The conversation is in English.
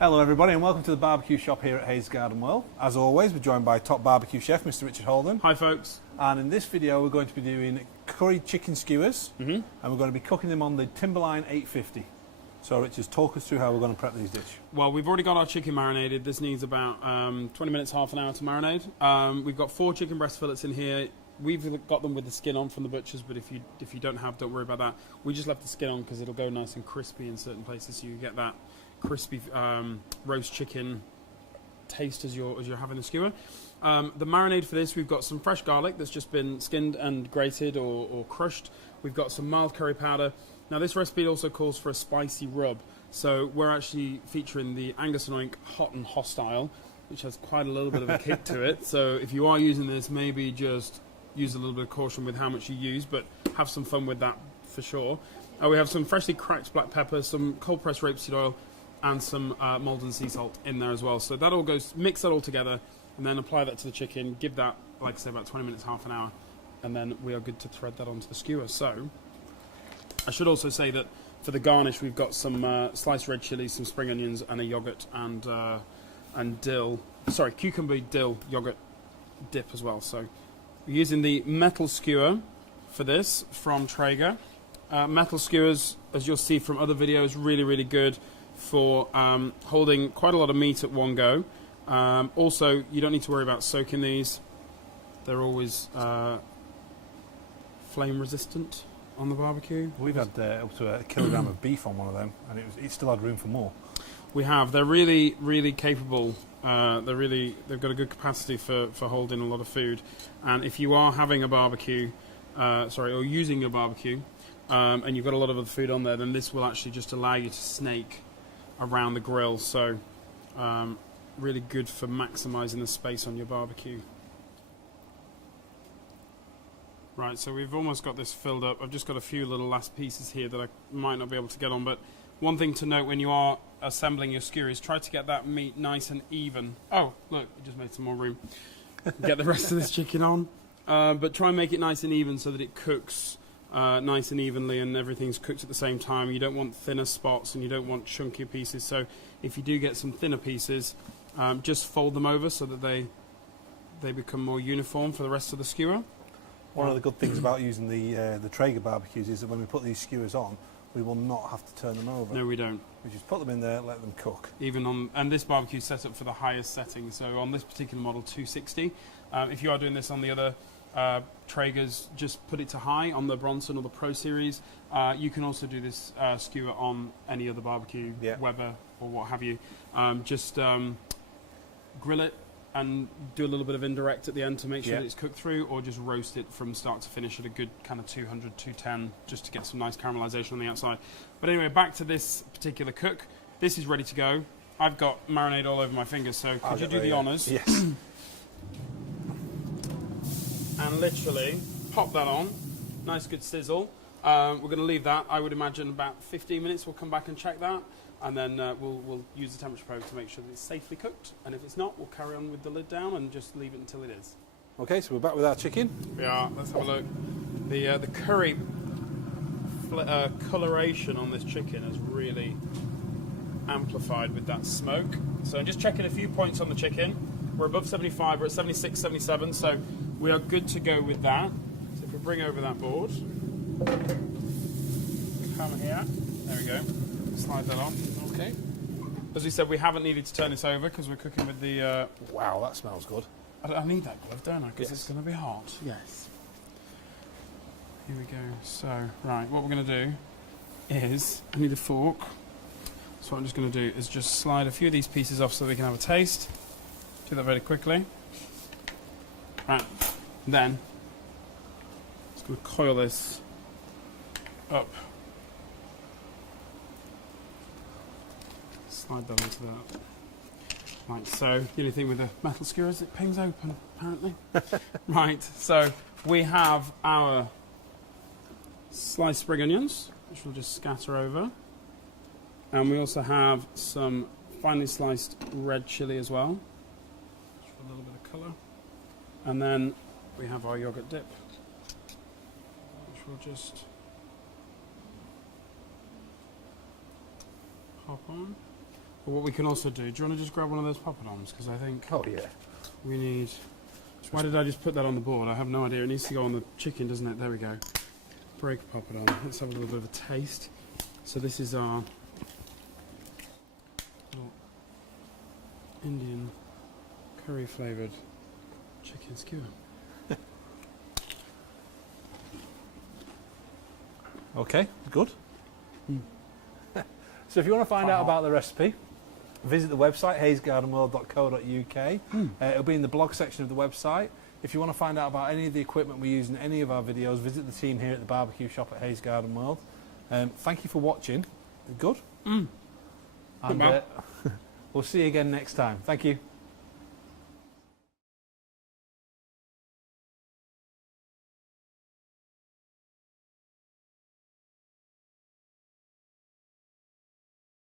Hello everybody and welcome to the barbecue shop here at Hayes Garden World. As always, we're joined by top barbecue chef Mr. Richard Holden. Hi folks. And in this video we're going to be doing curry chicken skewers and we're going to be cooking them on the Timberline 850. So Richard, talk us through how we're going to prep these dishes. Well, we've already got our chicken marinated. This needs about 20 minutes, half an hour to marinate. We've got 4 chicken breast fillets in here. We've got them with the skin on from the butchers, but if you don't have, don't worry about that. We just left the skin on because it'll go nice and crispy in certain places, so you get that crispy roast chicken taste as you're having the skewer. The marinade for this, we've got some fresh garlic that's just been skinned and grated or crushed. We've got some mild curry powder. Now this recipe also calls for a spicy rub, so we're actually featuring the Angus Oink Hot and Hostile, which has quite a little bit of a kick to it. So if you are using this, maybe just use a little bit of caution with how much you use, but have some fun with that for sure. We have some freshly cracked black pepper, some cold pressed rapeseed oil, and some Maldon sea salt in there as well. So that all goes, mix that all together, and then apply that to the chicken. Give that, like I say, about 20 minutes, half an hour, and then we are good to thread that onto the skewer. So I should also say that for the garnish, we've got some sliced red chilies, some spring onions, and a yogurt and dill. Sorry, cucumber dill yogurt dip as well. So we're using the metal skewer for this from Traeger. Metal skewers, as you'll see from other videos, really good for holding quite a lot of meat at one go. Also, you don't need to worry about soaking these. They're always flame resistant on the barbecue. We've had up to a kilogram of beef on one of them, and it still had room for more. We have. They're really capable. They've got a good capacity for holding a lot of food. And if you are having a barbecue, or using your barbecue, and you've got a lot of other food on there, then this will actually just allow you to snake around the grill. So really good for maximizing the space on your barbecue. Right, so we've almost got this filled up. I've just got a few little last pieces here that I might not be able to get on, but one thing to note when you are assembling your skewer is try to get that meat nice and even. Oh, look, it just made some more room. Get the rest of this chicken on. But try and make it nice and even so that it cooks nice and evenly and everything's cooked at the same time. You don't want thinner spots and you don't want chunky pieces. So if you do get some thinner pieces, just fold them over so that they become more uniform for the rest of the skewer. One of the good things about using the Traeger barbecues is that when we put these skewers on, we will not have to turn them over. No, we don't. We just put them in there, let them cook. And this barbecue is set up for the highest setting. So on this particular model, 260. If you are doing this on the other Traegers, just put it to high on the Bronson or the Pro Series. You can also do this skewer on any other barbecue, Weber or what have you. Just grill it and do a little bit of indirect at the end to make sure that it's cooked through, or just roast it from start to finish at a good kind of 200, 210, just to get some nice caramelization on the outside. But anyway, back to this particular cook. This is ready to go. I've got marinade all over my fingers, so could you do the honours? Yes. And literally pop that on. Nice good sizzle. We're going to leave that, I would imagine, about 15 minutes. We'll come back and check that, and then we'll use the temperature probe to make sure that it's safely cooked. And if it's not, we'll carry on with the lid down and just leave it until it is. Okay, so we're back with our chicken. We are. Let's have a look. The curry coloration on this chicken is really amplified with that smoke. So I'm just checking a few points on the chicken. We're above 75. We're at 76, 77. So we are good to go with that. So if we bring over that board, come here. There we go. Slide that on. Okay. As we said, we haven't needed to turn this over because we're cooking with the... Wow, that smells good. I need that glove, don't I? Because it's going to be hot. Yes. Here we go. So, right, what we're going to do is... I need a fork. So what I'm just going to do is just slide a few of these pieces off so we can have a taste. Do that very quickly. Right. Then, just going to coil this up. Slide that onto that. Right, so the only thing with the metal skewer is it pings open, apparently. Right, so we have our sliced spring onions, which we'll just scatter over. And we also have some finely sliced red chili as well, just for a little bit of colour. And then we have our yogurt dip, which we'll just pop on. But what we can also do you want to just grab one of those poppadoms? Because I think Oh yeah. we need... Why did I just put that on the board? I have no idea. It needs to go on the chicken, doesn't it? There we go. Break poppadom. Let's have a little bit of a taste. So this is our little Indian curry flavoured chicken skewer. Okay, good. So if you want to find out about the recipe, visit the website haysgardenworld.co.uk. It'll be in the blog section of the website. If you want to find out about any of the equipment we use in any of our videos, visit the team here at the barbecue shop at Hayes Garden World. Thank you for watching. Good. And we'll see you again next time. Thank you.